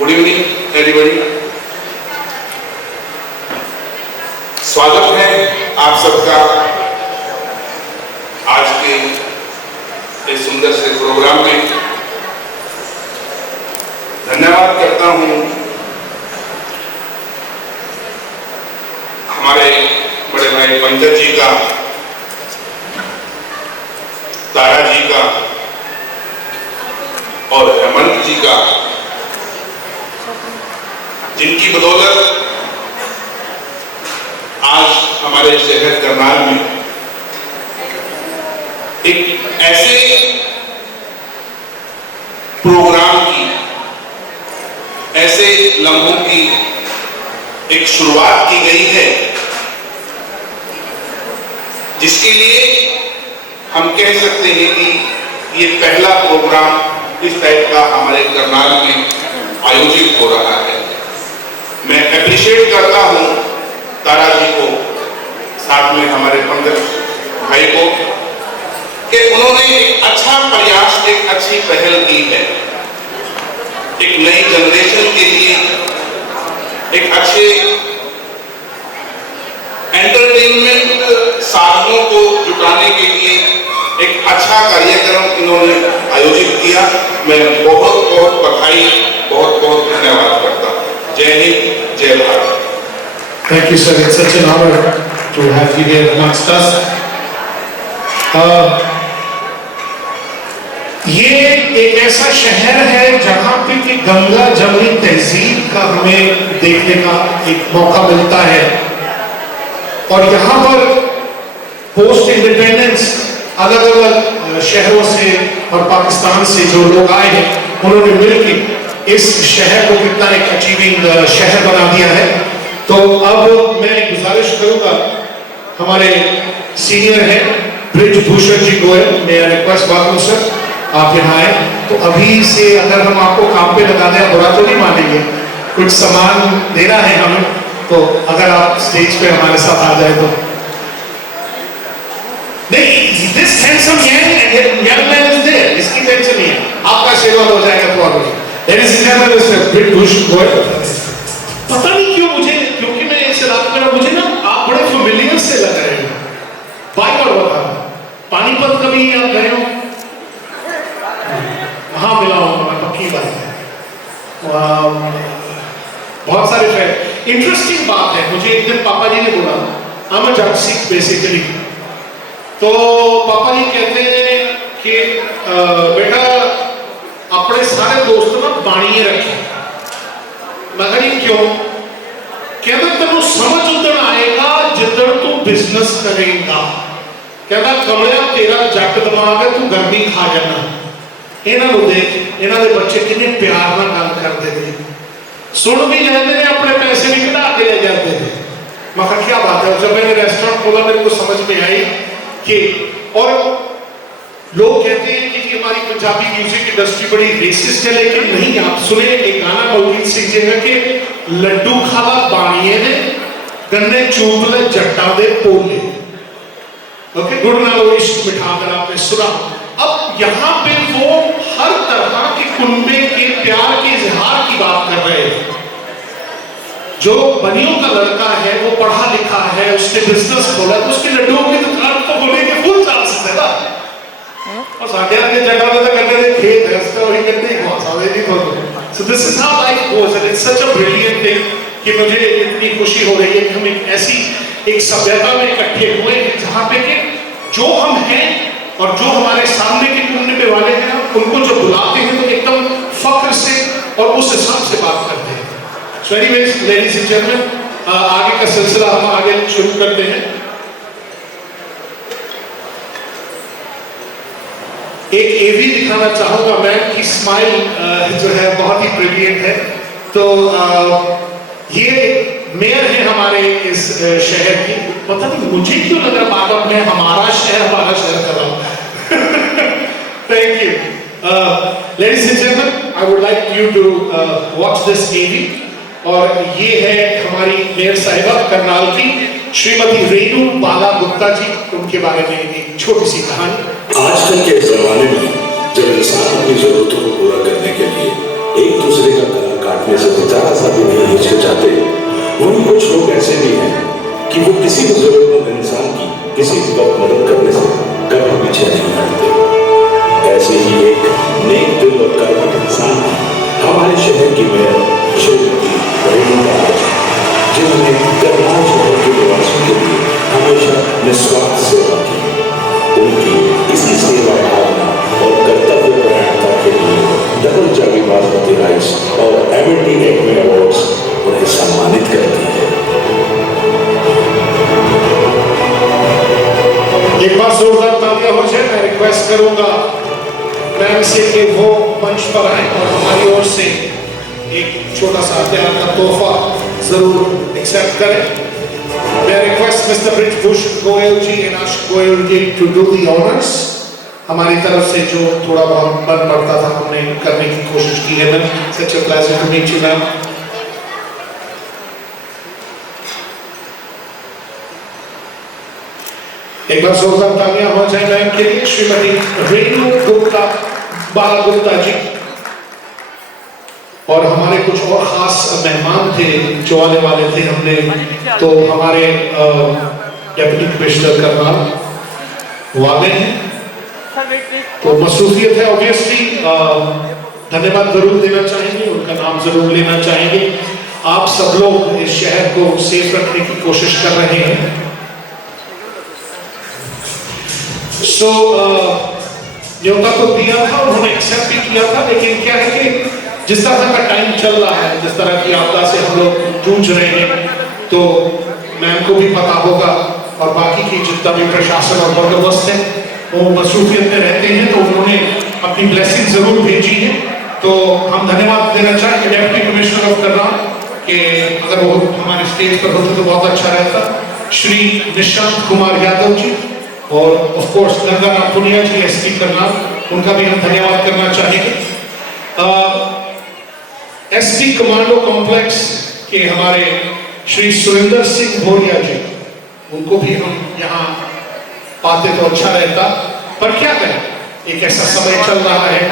Good evening everybody. स्वागत है आप सबका आज के इस सुंदर से प्रोग्राम में। धन्यवाद करता हूं हमारे बड़े भाई पंकज जी का, तारा जी का और हेमंत जी का, जिनकी बदौलत आज हमारे शहर करनाल में एक ऐसे प्रोग्राम की, ऐसे लम्हों की एक शुरुआत की गई है जिसके लिए हम कह सकते हैं कि ये पहला प्रोग्राम इस टाइप का हमारे करनाल में आयोजित हो रहा है। मैं अप्रिशिएट करता हूं तारा जी को, साथ में हमारे पंकज भाई को, कि उन्होंने एक अच्छा प्रयास, एक अच्छी पहल की है। एक नई जनरेशन के लिए एक अच्छे एंटरटेनमेंट साधनों को जुटाने के लिए एक अच्छा कार्यक्रम इन्होंने आयोजित किया। मैं बहुत बहुत बधाई, बहुत बहुत धन्यवाद करता हूं। जय हिंद, जय Bharat. Thank you, sir. It's such an honor to have you here amongst us. ये एक ऐसा शहर है जहाँ पे कि गंगा जमुनी तहजीब का हमें देखने का एक मौका मिलता है, और यहाँ पर पोस्ट इंडिपेंडेंस अलग अलग शहरों से और पाकिस्तान से जो लोग आए हैं, उन्होंने मिलकर इस शहर को कितना एक अचीविंग शहर बना दिया है। तो अब मैं गुजारिश करूंगा, हमारे सीनियर हैं ब्रिजभूषण जी गोयल, मैं रिक्वेस्ट बात सर आप यहाँ आए। तो अभी से अगर हम आपको काम पे लगा दें, बुरा तो नहीं मानेंगे, कुछ सामान देना है हमें, तो अगर आप स्टेज पे हमारे साथ आ जाए तो। नहीं, this handsome young man is there, इसकी टेंशन नहीं है, आपका सेवा हो जाएगा तो आप। Ladies and gentleman, mister Brijbhushan Goyal. पता नहीं क्यों मुझे, क्योंकि मैं ऐसे बात कर रहा हूं, मुझे ना आप बड़े फेमिलियर से लग रहे हो। बाइक और बता, पानीपत कभी आप गए हो? वहां मिला हूं मैं, पक्की बात है। बहुत सारे फ्रेंड। इंटरेस्टिंग बात है, मुझे एक दिन पापा जी ने बोला, आई एम अ जज सिख बेसिकली, तो पापा जी कहते हैं कि बेटा अपने सारे दोस्तों ना बाणिए रखे। मगर ये क्यों? कहता तेन समझ उदण आएगा जिदण तू बिजनेस करेगा। कहता कमलिया तेरा जट दिमाग है, तू गर्मी खा जाना। इन्हों देख, इन्हों के बच्चे कितने प्यार ना गल करते थे, सुन भी जाते थे, अपने पैसे भी कटा के ले जाते थे। मैं कहा क्या बात है। जब मैंने रेस्टोरेंट खोला मेरे को समझ में आई कि, और लोग कहते हैं कि हमारी पंजाबी म्यूजिक इंडस्ट्री बड़ी रेसिस्ट है, लेकिन नहीं। आप सुने एक गाना बलजीत सिंह जी का कि लड्डू खाला बाणिए ने, गन्ने चूप ले जट्टा दे पोले। ओके, गुड़ नालो इश्क मिठा कर आपने सुना। अब यहाँ पे वो हर तरह के कुनबे के प्यार के इजहार की बात कर रहे हैं। जो बनियों का लड़का है, वो पढ़ा लिखा है, उसने बिजनेस खोला, तो उसके लड्डुओं की दुकान तो होने के फुल चांसेस है ना। और साढ़े आगे जगह में तो गन्ने के खेत है, उसका वही गन्ने ही बहुत सारे नहीं होते। So this is how life goes, and it's such a brilliant thing कि मुझे इतनी खुशी हो रही है कि हम एक ऐसी एक सभ्यता में इकट्ठे हुए हैं जहाँ पे कि जो हम हैं और जो हमारे सामने के कुनबे वाले हैं, उनको जो बुलाते हैं तो एकदम फख्र से और उस हिसाब से बात करते हैं। So anyways, ladies and gentlemen, आगे का सिलसिला हम आगे शुरू करते हैं। एक एवी दिखाना चाहूंगा मैं कि स्माइल जो है बहुत ही ब्रिलियंट है। तो ये मेयर है हमारे इस शहर की। पता नहीं मुझे क्यों लग रहा बार बार मैं हमारा शहर कर रहा हूँ। Thank you. Ladies and gentleman, I would like you to watch this AV. और ये है हमारी मेयर साहिबा करनाल की, श्रीमती रेणु बाला गुप्ता जी। उनके बारे में एक छोटी सी कहानी। आजकल के जमाने में जब इंसान अपनी जरूरतों को पूरा करने के लिए एक दूसरे का काटने से तो जरा सा भी नहीं हिचकिचाते। वहीं कुछ लोग ऐसे भी हैं कि वो किसी भी जरूरतमंद इंसान की किसी भी वक्त मदद करने से कभी पीछे नहीं हटते। ऐसे ही एक नेक दिल और कर्मठ इंसान हमारे शहर की मेयर श्रीमती रेणुका राज, जिन्होंने करनाल शहर के निवासियों के लिए हमेशा निस्वार्थ सेवा की। उनकी इसी सेवा भावना और कर्तव्य परायणता के लिए डबल जावी बासमती राइस और एमिटी एक्मे अवार्ड्स उन्हें सम्मानित करती है। एक बार जोरदार तालियां हो जाए। मैं रिक्वेस्ट करूंगा मैम से कि वो मंच पर आए और हमारी ओर से एक छोटा सा प्यार का तोहफा जरूर एक्सेप्ट करें। मैं request mister Brijbhushan Goyal ji and Ashiq Goyal ji to do the honours. हमारी तरफ से जो थोड़ा बहुत बन पड़ता था हमने करने की कोशिश की है। Ma'am such a pleasure to meet you ma'am. एक बार जोरदार तालियां हो जाए मैम के लिए। श्रीमती रेणु गुप्ता बाला गुप्ता जी और हमारे कुछ और खास मेहमान थे जो आने वाले थे। हमने तो हमारे डेप्यूटी कमिश्नर करनाल वो आ गए हैं तो मसरूफियत है ऑब्वियसली। धन्यवाद जरूर देना चाहेंगे, उनका नाम जरूर लेना चाहेंगे। आप सब लोग इस शहर को सेफ रखने की कोशिश कर रहे हैं। सो न्योता तो दिया था, उन्होंने एक्सेप्ट भी किया था, लेकिन क्या है कि जिस तरह का टाइम चल रहा है, जिस तरह की आपदा से हम लोग जूझ रहे हैं, तो मैम को भी पता होगा और बाकी की जितना भी प्रशासन और बंदोबस्त है वो मसरूफियत में रहते हैं, तो उन्होंने अपनी ब्लेसिंग जरूर भेजी है। तो हम धन्यवाद देना चाहेंगे डेप्यूटी कमिश्नर ऑफ करनाल कि अगर वो हमारे स्टेज पर होते तो बहुत अच्छा रहता। श्री निशांत कुमार यादव जी और of course Gangaram Punia ji SP Karnal, उनका भी हम धन्यवाद करना चाहेंगे। एसपी कमांडो कॉम्प्लेक्स के हमारे श्री सुरेंद्र सिंह भोरिया जी, उनको भी हम यहाँ पाते तो अच्छा रहता, पर क्या करें, एक ऐसा समय चल रहा है,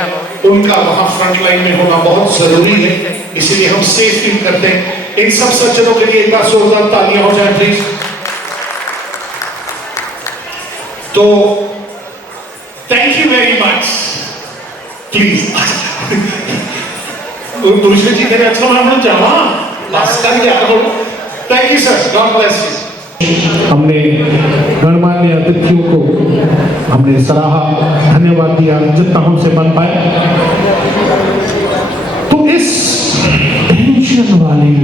उनका वहां फ्रंट लाइन में होना बहुत जरूरी है, इसीलिए हम सेफ फील करते हैं। इन सब सज्जनों के लिए एक बार जोरदार तालियां हो जाए प्लीज। तो thank you very much please. दूसरे जी तेरे अच्छा मैं जावा लास्टर क्या करो। Thank you sir, God bless you. हमने गणमान्य अतिथियों को हमने सराहा, धन्यवाद दिया जितना हमसे बन पाए। तो इस टेंशन वाली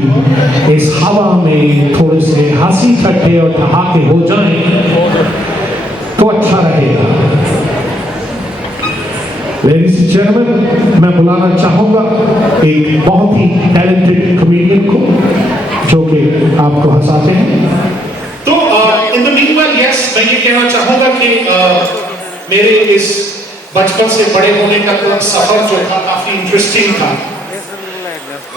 इस हवा में थोड़े से हंसी ठट्ठे और ठहाके हो जाएं तो अच्छा रहेगा। लेडीज एंड जेंटलमैन, मैं बुलाना चाहूंगा एक बहुत ही टैलेंटेड कॉमेडियन को जो कि आपको हंसाते हैं। तो इन द मीनवाइल यस, मैं ये कहना चाहूंगा कि मेरे इस बचपन से बड़े होने का सफर जो था काफी इंटरेस्टिंग था।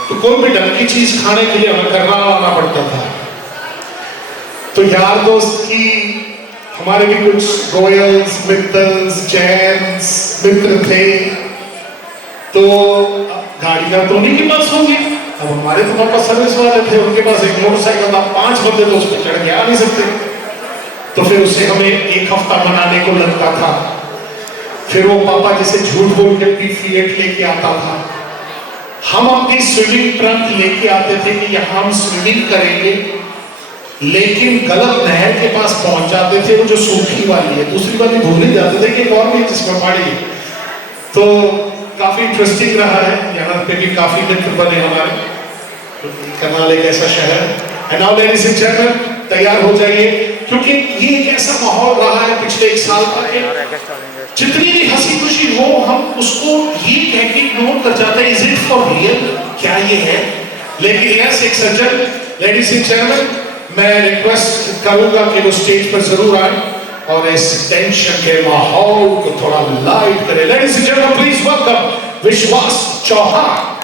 तो कोई भी ढंग की चीज खाने के लिए हमें करना आना पड़ता था। तो यार दोस्त की हमारे भी कुछ गोयल्स, मित्तल्स, जैन्स मित्र थे, तो गाड़ी का तो उन्हीं के पास होंगे। अब हमारे तो पापा सर्विस वाले थे, उनके पास एक मोटरसाइकिल था, 5 बंदे तो उस पर चढ़ के आ नहीं सकते। तो फिर उसे हमें एक हफ्ता मनाने को लगता था। फिर वो पापा जिसे झूठ बोल के पीफिएट लेके आता था। हम अपनी स्विमिंग ट्रंक लेके आते थे कि यहाँ हम स्विमिंग करेंगे, लेकिन गलत नहर के पास पहुंच जाते थे, वो जो सूखी वाली है। दूसरी बात भूल ही जाते थे कि और भी जिसमें पहाड़ी है। तो काफी इंटरेस्टिंग रहा है, यहाँ पे भी काफी मित्र बने हमारे। तो करनाल एक ऐसा शहर है। And now ladies and gentleman, तैयार हो जाइए, क्योंकि ये एक ऐसा माहौल रहा है पिछले 1 साल का कि जितनी भी हंसी खुशी हो, हम उसको ये कह के इग्नोर कर जाते हैं, इज इट फॉर रियल, क्या ये है? लेकिन यस, एक सज्जन, लेडीज एंड जेंटलमैन, मैं रिक्वेस्ट करूंगा कि वो स्टेज पर जरूर आए और इस टेंशन के माहौल को थोड़ा लाइट करें। Ladies and gentleman, please welcome Vishwas Chauhan.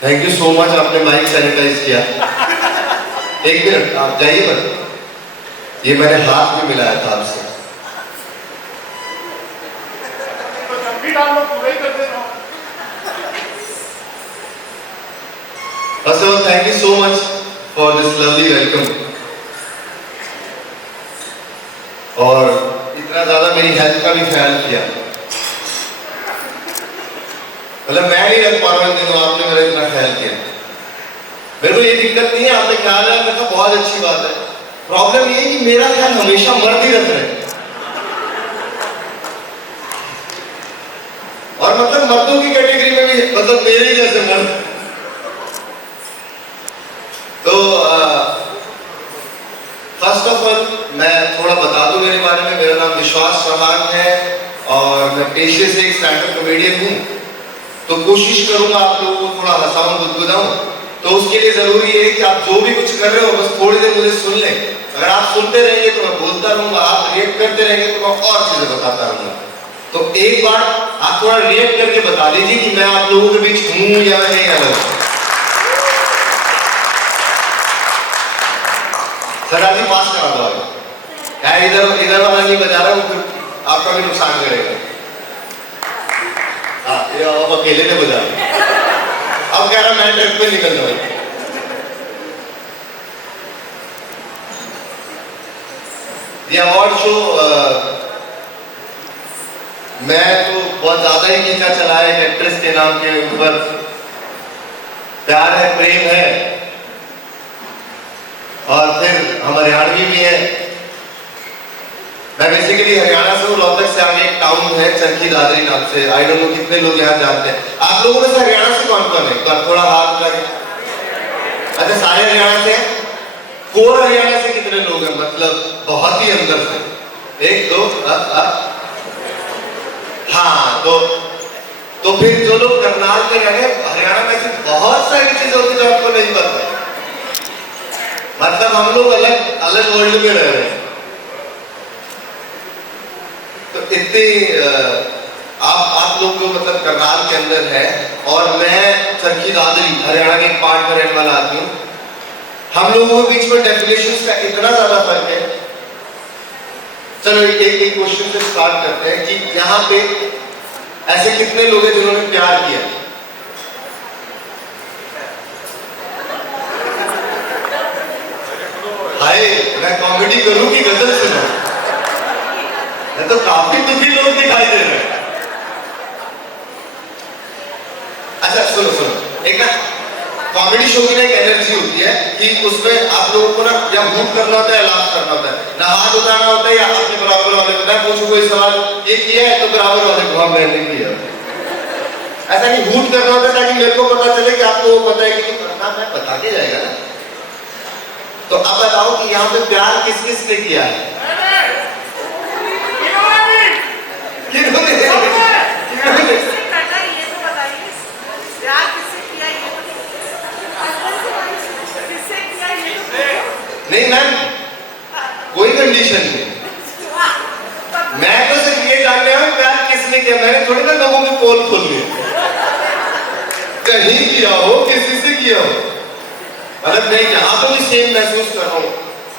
Thank you so much, आपने माइक सैनिटाइज किया। एक मिनट आप जाइए मत, ये मैंने हाथ में मिलाया था आपसे। First of all, thank you so much for this lovely welcome। और इतना ज्यादा मेरी हेल्थ का भी ख्याल किया, मतलब मैं नहीं रख पा रहा हूं इन दिनों, आपने मेरा इतना ख्याल किया। मेरे को ये दिक्कत नहीं है, आपने ख्याल रखा, बहुत अच्छी बात है। प्रॉब्लम ये है कि मेरा ख्याल हमेशा मर्द ही रख रहे हैं, और मतलब मर्दों की कैटेगरी में भी, मतलब मेरे ही जैसे मर्द। तो फर्स्ट ऑफ ऑल मैं थोड़ा बता दूं मेरे बारे में। मेरा नाम विश्वास चौहान है और मैं पेशे से एक स्टैंड अप कॉमेडियन हूँ। तो कोशिश करूंगा आप लोगों को थोड़ा हंसाऊं, गुदगुदाऊं। तो उसके लिए जरूरी है कि आप जो भी कुछ कर रहे हो बस थोड़ी देर मुझे सुन लें। अगर आप सुनते रहेंगे तो मैं बोलता रहूंगा, आप रिएक्ट करते रहेंगे तो मैं और चीजें बताता रहूंगा। तो एक बार आप थोड़ा रिएक्ट करके बता दीजिए कि मैं आप लोगों के बीच हूं या नहीं अलग। सरदार जी पास करा दो आगे, क्या इधर वाला नहीं बजा रहा हूं, फिर आपका भी नुकसान करेगा। हाँ, ये अब अकेले ने बजा, अब कह रहा मैं ट्रिप पे निकल जाऊँ। ये अवार्ड शो मैं तो बहुत ज्यादा ही खींचा चला है। एक एक्ट्रेस के नाम के ऊपर प्यार है, प्रेम है, और फिर हम हरियाणवी भी है। मैं बेसिकली हरियाणा से हूँ, रोहतक से आगे एक टाउन है चरखी दादरी नाम से। आई डोंट नो कितने लोग यहाँ जानते हैं। आप लोगों में से हरियाणा से कौन कौन है? थोड़ा हाथ लगे। अच्छा, सारे हरियाणा से हैं। कोर हरियाणा से कितने लोग हैं? मतलब बहुत ही अंदर से। एक दो हाँ, तो फिर जो लोग करनाल में रहे, हरियाणा में ऐसी बहुत सारी चीजें होती जो आपको नहीं पता। मतलब हम लोग अलग अलग वर्ल्ड में रह रहे हैं। तो इतनी आप लोग जो मतलब करनाल के अंदर है, और मैं चरखी दादरी हरियाणा के एक पार्ट में रहने वाला आदमी हूँ। हम लोगों के बीच में डेफिनेशंस का इतना ज्यादा फर्क है। चलो एक क्वेश्चन से स्टार्ट करते हैं कि यहाँ पे ऐसे कितने लोग हैं जिन्होंने प्यार किया? हाय, मैं कॉमेडी करूं कि गजल सुनूं? मैं तो काफी दुखी लोग दिखाई दे रहे हैं। अच्छा सुनो, एक ना कॉमेडी शो की ना एक एनर्जी होती है कि उसमें आप लोगों को ना या मूव करना होता है या लाफ करना होता है, ना हाथ उठाना होता है या अपने बराबर वाले को। मैं पूछूं कोई सवाल, ये किया है तो बराबर वाले को हम मैंने किया। ऐसा नहीं, हूट करना होता है ताकि मेरे को पता चले कि आपको पता है कि करना, मैं बता के जाएगा ना। तो अब बताओ कि यहाँ पे प्यार किस किस ने किया है? नहीं मैम, कोई कंडीशन नहीं। मैं तो सिर्फ ये जानने आया प्यार किसने किया। मैंने थोड़ी ना लोगों के पोल खोल लिए, कहीं किया हो, किसी से किया हो। मतलब मैं यहाँ तो भी सेम महसूस कर रहा हूँ।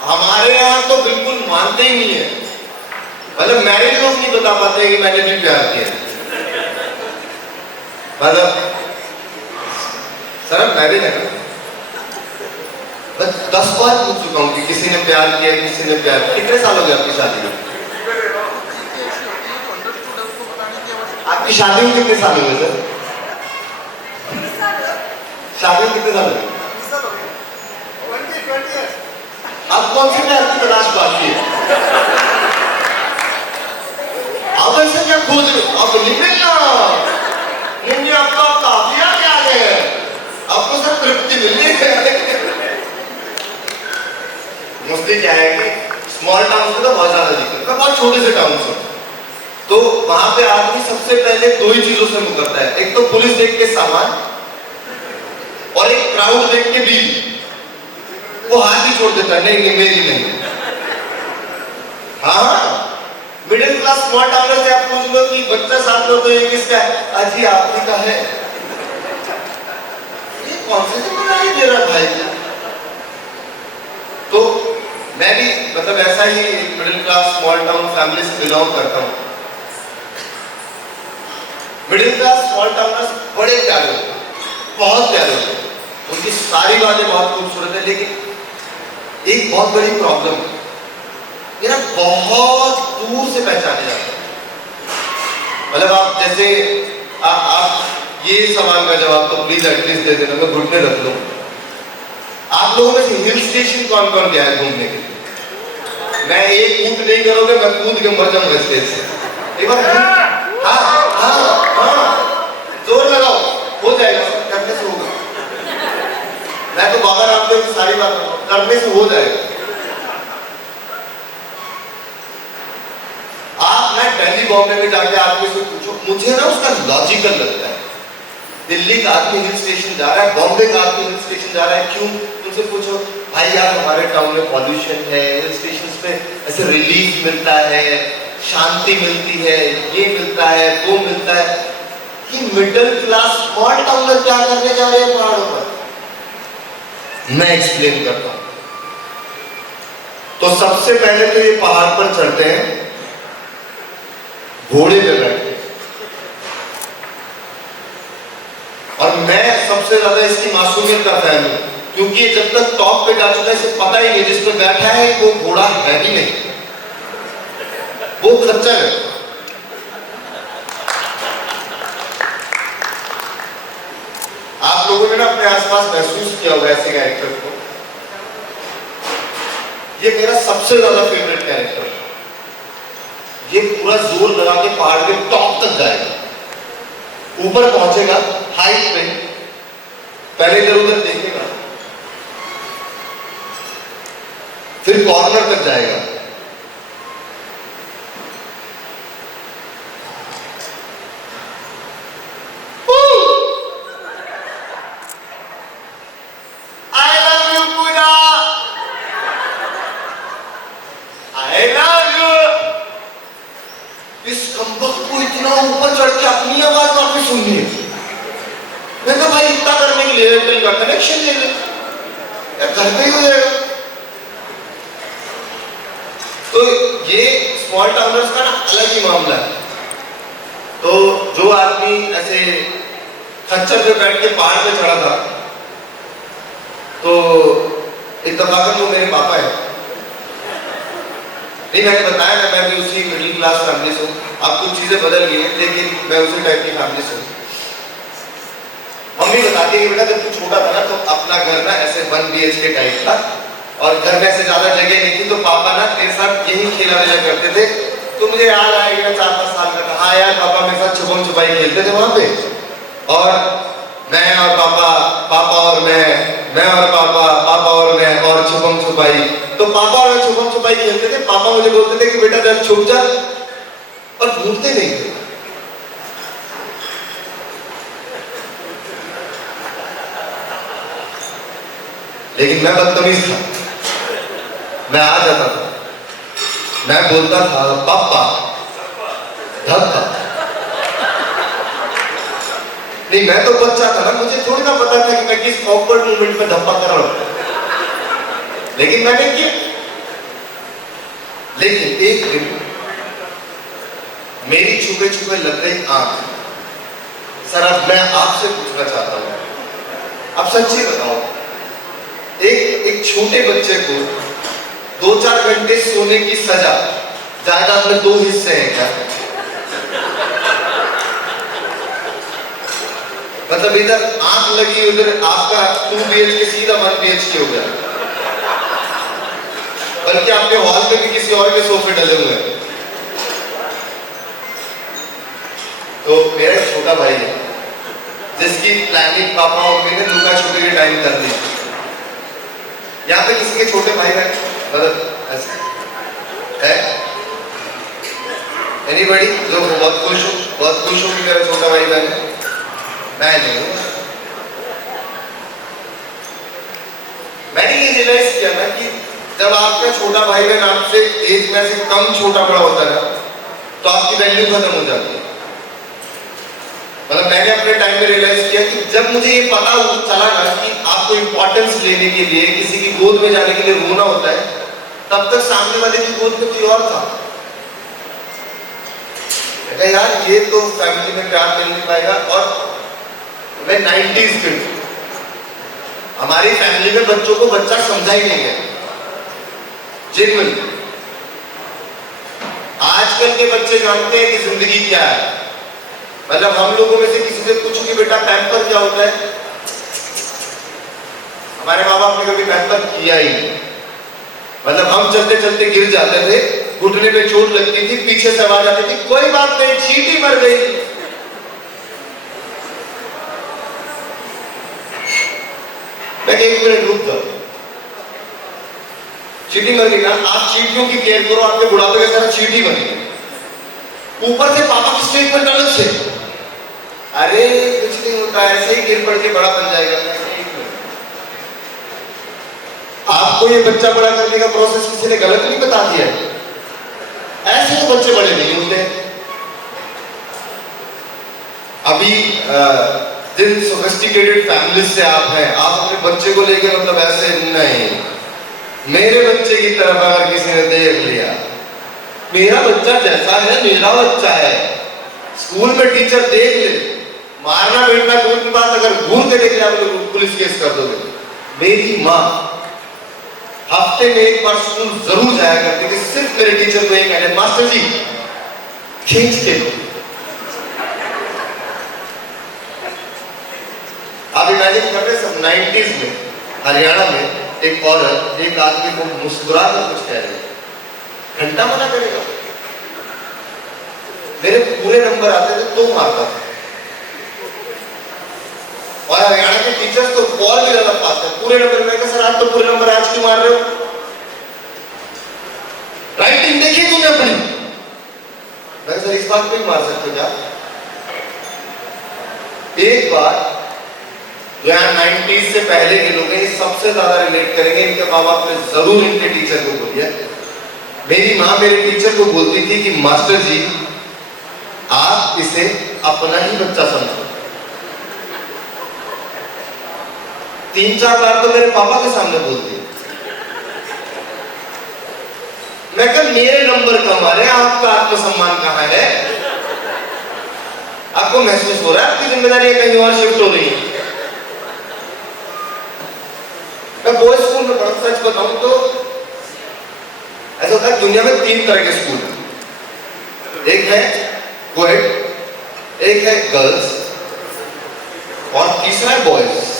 हमारे यहाँ तो बिल्कुल मानते ही नहीं है। मतलब मैरिज लोग नहीं बता पाते कि मैंने भी प्यार किया। मतलब सर मैरिज है ना, बस 10 बार पूछ चुका हूँ कि किसी ने प्यार किया, किसी ने प्यार। कितने साल हो गए आपकी शादी में? आपकी शादी में कितने साल हो गए सर? शादी में कितने साल हो गए? आप कौन से प्यार की तलाश बाकी है? आप ऐसे क्या खोज रहे हो? आप निकलना नहीं, आपका काफिया क्या है? आपको सब तृप्ति मिलनी है। मोस्टली क्या है कि स्मॉल टाउन में तो बहुत ज्यादा दिक्कत है, बहुत छोटे से टाउन से। तो वहां पे आदमी सबसे पहले दो ही चीजों से मुकरता है, एक तो पुलिस देख के सामान, और एक क्राउड देख के बीवी। वो हाथ ही छोड़ देता है, नहीं नहीं मेरी नहीं। हाँ, क्लास स्मॉल टाउनर से आप पूछ लो कि बच्चा साथ लो तो ये किसका है, अजी आप ही का है। ये कौन से जिम्मेदारी दे रहा भाई। तो मैं भी मतलब ऐसा ही middle class small town family से बिलोंग करता हूँ। मिडिल क्लास स्मॉल टाउनर्स बड़े प्यारे होते हैं, बहुत प्यारे होते हैं, उनकी सारी बातें बहुत खूबसूरत है, लेकिन एक बहुत बड़ी प्रॉब्लम है, ये ना बहुत दूर से पहचाने जाते हैं। मतलब आप जैसे आप ये सवाल का जवाब तो प्लीज एटलीस्ट दे देना, मैं घुटने रख लूं। आप लोगों में से हिल स्टेशन कौन कौन गया है घूमने के लिए? मैं एक कूद नहीं करोगे, मैं कूद के मर जाऊंगा स्टेज से। एक बार हाँ हाँ हाँ जोर लगाओ, हो जाएगा, करने से होगा। मैं तो बाबा रामदेव की सारी बात करने से हो जाएगा। आप मैं दिल्ली बॉम्बे में जाके आदमी से पूछो, मुझे ना उसका लॉजिकल लगता है। दिल्ली का आदमी हिल स्टेशन जा रहा है, बॉम्बे का आदमी हिल स्टेशन जा रहा है, क्यों? उनसे पूछो, भाई यार हमारे टाउन में पॉल्यूशन है, हिल स्टेशन पे ऐसे रिलीफ मिलता है, शांति मिलती है, ये मिलता है, वो मिलता है। कि मिडिल क्लास स्मॉल टाउनर क्या करने जा रहे हैं पहाड़ों पर? मैं एक्सप्लेन करता हूं। तो सबसे पहले तो ये पहाड़ पर चढ़ते हैं घोड़े पे बैठ के, और मैं सबसे ज्यादा इसकी मासूमियत का फैन हूं, क्योंकि ये जब तक टॉप पे जा चुका है इसे पता ही नहीं जिस पे बैठा है वो घोड़ा है भी नहीं, वो खच्चर है। आप लोगों ने ना अपने आसपास महसूस किया होगा ऐसे कैरेक्टर को। ये मेरा सबसे ज्यादा फेवरेट कैरेक्टर है। ये पूरा जोर लगा के पहाड़ के टॉप तक जाएगा, ऊपर पहुंचेगा हाइट पे, पहले इधर उधर देखेगा, फिर कॉर्नर तक जाएगा, कनेक्शन ले ले, घर पे ही हो जाएगा। तो ये स्मॉल टाउनर्स का ना अलग ही मामला है। तो जो आदमी ऐसे खच्चर पे बैठ के पहाड़ पे चढ़ा था, तो इत्तेफाकन वो मेरे पापा है। नहीं, मैंने बताया ना मैं भी उसी मिडिल क्लास फैमिली से हूँ। अब कुछ चीजें बदल गई हैं, लेकिन मैं उसी टाइप की फैमिली से हूँ। मम्मी बताती है कि बेटा जब तू छोटा था ना तो अपना घर ना ऐसे 1 BHK टाइप था, और घर में ऐसे ज्यादा जगह नहीं थी, तो पापा ना तेरे साथ यही खेला वेला करते थे। तो मुझे याद आया कि मैं 4-5 साल का था। हाँ यार, पापा मेरे साथ छुपम छुपाई खेलते थे वहां पे, और मैं और पापा, पापा और मैं और पापा, पापा और मैं, और छुपम छुपाई। तो पापा और मैं छुपम छुपाई खेलते थे। पापा मुझे बोलते थे कि बेटा जब छुप जा, और भूलते नहीं थे। लेकिन मैं बदतमीज था, मैं आ जाता था, मैं बोलता था पापा धक्का। नहीं, मैं तो बच्चा था ना, मुझे थोड़ी ना पता था कि मैं किस ऑकवर्ड मोमेंट में धप्पा कर रहा हूं, लेकिन मैंने किया। लेकिन एक दिन मेरी छुपे छुपे लग गई आंख। सर अब मैं आपसे पूछना चाहता हूं, आप सच्ची बताओ, एक छोटे बच्चे को 2-4 घंटे सोने की सजा, जायदाद में 2 हिस्से हैं क्या? मतलब इधर आंख लगी, उधर आपका 2 BHK सीधा 1 BHK हो गया, बल्कि आपके हॉल में भी किसी और के सोफे डले हुए हैं। तो मेरा एक छोटा भाई है जिसकी प्लानिंग पापा और मम्मी ने लुका छुपी के टाइम कर दी। यहाँ पे किसी के छोटे भाई बहन मतलब ऐसे है? एनीबॉडी जो बहुत खुश हो कि मेरा छोटा भाई बहन है? मैं नहीं हूँ। मैंने ये रियलाइज किया ना कि जब आपका छोटा भाई बहन आपसे एज में से कम छोटा बड़ा होता है, तो आपकी वैल्यू खत्म हो जाती है। मतलब मैंने अपने टाइम में रियलाइज किया कि जब मुझे ये पता चला ना कि आपको इंपॉर्टेंस लेने के लिए किसी की गोद में जाने के लिए रोना होता है, तब तक सामने वाले की गोद में कोई और था। यार ये तो फैमिली में प्यार मिल नहीं पाएगा। और मैं 90s में हूं, हमारी फैमिली में बच्चों को बच्चा समझा ही नहीं है। जेन्युइनली आजकल के बच्चे जानते हैं कि जिंदगी क्या है। मतलब हम लोगों में से किसी से पूछो कि बेटा पैम्पर क्या होता है, हमारे माँ बाप ने कभी पैम्पर किया ही नहीं। मतलब हम चलते चलते गिर जाते थे, घुटने पे चोट लगती थी, पीछे से आवाज आती थी, कोई बात नहीं, चींटी मर गई। मैं एक मिनट रुक जाओ, चींटी मर गई ना, आप चींटियों की केयर करो, आपके बुढ़ापे के साथ चींटी बनेगी। ऊपर से पापा की स्टेटमेंट अलग से, अरे कुछ नहीं होता, ऐसे ही गिर पड़ के बड़ा बन जाएगा। आपको ये बच्चा बड़ा करने का प्रोसेस किसी ने गलत नहीं बता दिया है। ऐसे तो बच्चे बड़े नहीं होते। अभी जिन सोफिस्टिकेटेड फैमिलीज से आप हैं, आप अपने बच्चे को लेकर मतलब ऐसे नहीं, मेरे बच्चे की तरफ अगर किसी ने देख लिया, मेरा बच्चा जैसा है मेरा बच्चा है। स्कूल में टीचर देख ले, मारना पीटना दूर की बात, अगर घूर के देख ले आप लोग पुलिस केस कर दोगे। मेरी माँ हफ्ते में एक बार स्कूल जरूर जाया करती थी, सिर्फ मेरे टीचर को ये कहने, मास्टर जी खींच के लो। आप इमेजिन कर रहे सब 90s में हरियाणा में एक औरत एक आदमी को मुस्कुरा कर कुछ कह रही है, घंटा मना करेगा। मेरे पूरे नंबर आते थे तो मारता था। और हरियाणा के टीचर्स तो और भी ज्यादा फास्ट है, पूरे नंबर में सर आप तो पूरे नंबर आज क्यों मार रहे हो? राइटिंग देखिए तुमने अपनी। मैं सर इस बात पे ही मार सकते हो क्या? एक बार जो यहाँ 90s से पहले के लोग हैं, सबसे ज्यादा रिलेट करेंगे, इनके माँ बाप ने जरूर इनके टीचर को बोलिया। मेरी माँ मेरे टीचर को बोलती थी कि मास्टर जी आप इसे अपना ही बच्चा समझो। 3-4 बार तो मेरे पापा के सामने बोलती है। मैं कल मेरे नंबर कम आ रहे हैं, आपका आत्मसम्मान कहां है? आपको महसूस हो रहा है आपकी जिम्मेदारी कहीं और शिफ्ट हो रही है? मैं बॉयज स्कूल में पढ़ा, सच बताऊं तो ऐसा होता है दुनिया में 3 तरह के स्कूल हैं। एक है कोएड, एक है गर्ल्स और तीसरा है बॉयज।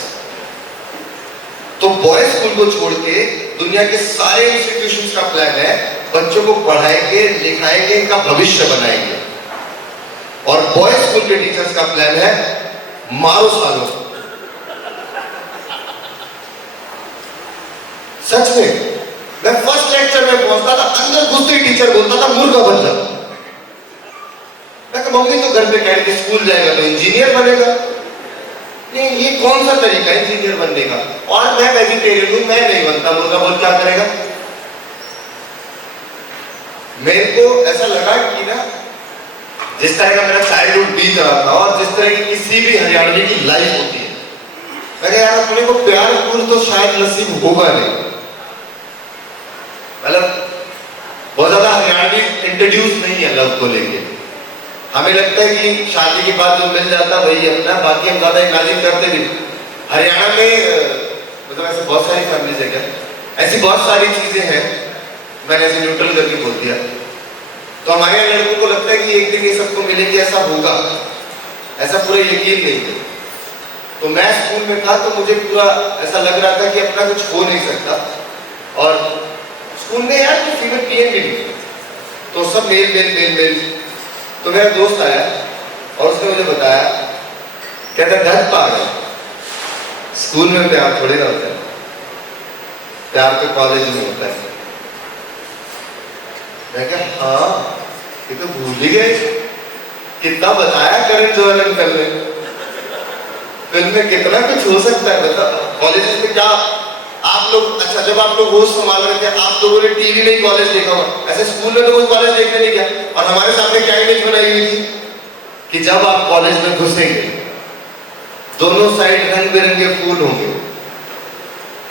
तो बॉयज स्कूल को छोड़ के दुनिया के सारे इंस्टीट्यूशंस का प्लान है बच्चों को पढ़ाएंगे, लिखाएंगे, इनका भविष्य बनाएंगे। और बॉयज स्कूल के टीचर्स का प्लान है मारो सालो। सच में मैं फर्स्ट लेक्चर में पहुंचता था, अंदर घुसते ही टीचर बोलता था मुर्गा बन जा। मैं कहा मम्मी तो घर पे कह रही थी स्कूल जाएगा तो इंजीनियर बनेगा। नहीं, ये कौन सा तरीका है इंजीनियर बनने का? और मैं वेजिटेरियन हूं, मैं नहीं बनता मुर्गा, बोल क्या करेगा? मेरे को ऐसा लगा कि ना जिस तरह का मेरा चाइल्डहुड बीत रहा था और जिस तरह की किसी भी हरियाणवी की लाइफ होती है, मैंने यार अपने को प्यार पूर्ण तो शायद नसीब होगा नहीं। मतलब बहुत ज्यादा हरियाणवी इंट्रोड्यूस नहीं है लव को लेके। हमें लगता है कि शादी के बाद जो मिल जाता वही अपना, बाकी हम ज्यादा इमेजिन करते भी। हरियाणा में मतलब ऐसे बहुत सारी फैमिलीज है, क्या ऐसी बहुत सारी चीजें हैं, मैंने ऐसे न्यूट्रल करके बोल दिया। तो हमारे यहाँ लड़कों को लगता है कि एक दिन ये सबको मिलेंगे, ऐसा होगा, ऐसा पूरा यकीन नहीं है। तो मैं स्कूल में था तो मुझे पूरा ऐसा लग रहा था कि अपना कुछ हो नहीं सकता। और स्कूल में यार कोई फीमेल पीएन भी नहीं, तो सब मेल मेल मेल मेल। तो मेरा दोस्त आया और उसने मुझे बताया, कहता घर पागल, स्कूल में प्यार थोड़ी ना होता है, प्यार तो कॉलेज में होता है। मैं कहा हाँ, ये तो भूल ही गए, कितना बताया करण जोहर अंकल ने, फिल्म में कितना कुछ हो सकता है। बता कॉलेज में क्या आप लोग, अच्छा जब आप लोग होश संभाल रहे थे, आप लोगों ने टीवी में ही कॉलेज देखा होगा, ऐसे स्कूल में तो कोई कॉलेज देखने नहीं गया। और हमारे सामने क्या इमेज बनाई हुई थी कि जब आप कॉलेज में घुसेंगे, दोनों साइड रंग बिरंगे फूल होंगे,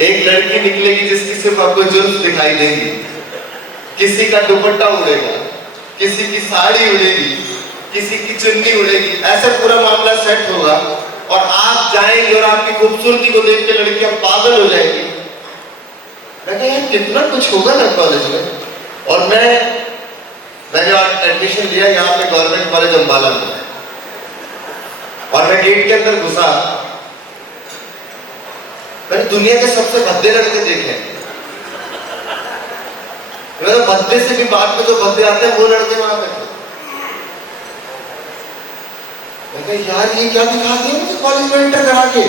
एक लड़की निकलेगी जिसकी सिर्फ आपको जुल्फ दिखाई देंगी, किसी का दुपट्टा उड़ेगा, किसी की साड़ी उड़ेगी, किसी की चुन्नी उड़ेगी, ऐसा पूरा मामला सेट होगा। और आप जाएंगे और आपकी खूबसूरती को देख के लड़कियां पागल हो जाएगी। मैं यार कितना कुछ होगा ना कॉलेज में। और मैंने एडमिशन लिया यहाँ पे गवर्नमेंट कॉलेज अम्बाला में, और मैं गेट के अंदर घुसा, मैंने दुनिया के सबसे भद्दे लड़के देखे हैं। मेरा भद्दे से भी बाद में जो भद्दे आते हैं वो लड़के वहां पे थे। यार ये क्या दिखा दिया मुझे कॉलेज में एंटर करा के।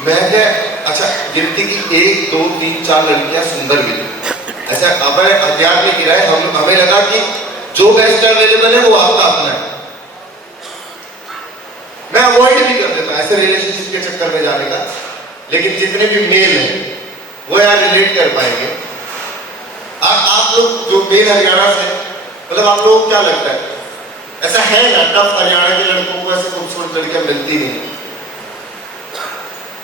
मैं क्या, अच्छा गिनती की 1 2 3 4 लड़कियां सुंदर मिली, ऐसा अब हथियार नहीं गिराए, हमें लगा कि जो बेस्ट अवेलेबल है वो आपका अपना है। मैं अवॉइड भी कर देता ऐसे रिलेशनशिप के चक्कर में जाने का, लेकिन जितने भी मेल हैं वो यार रिलेट कर पाएंगे। आप लोग जो मेल हरियाणा से, मतलब आप लोगों को क्या लगता है, ऐसा है ना टफ हरियाणा के लड़कों को ऐसे खूबसूरत लड़कियां मिलती नहीं।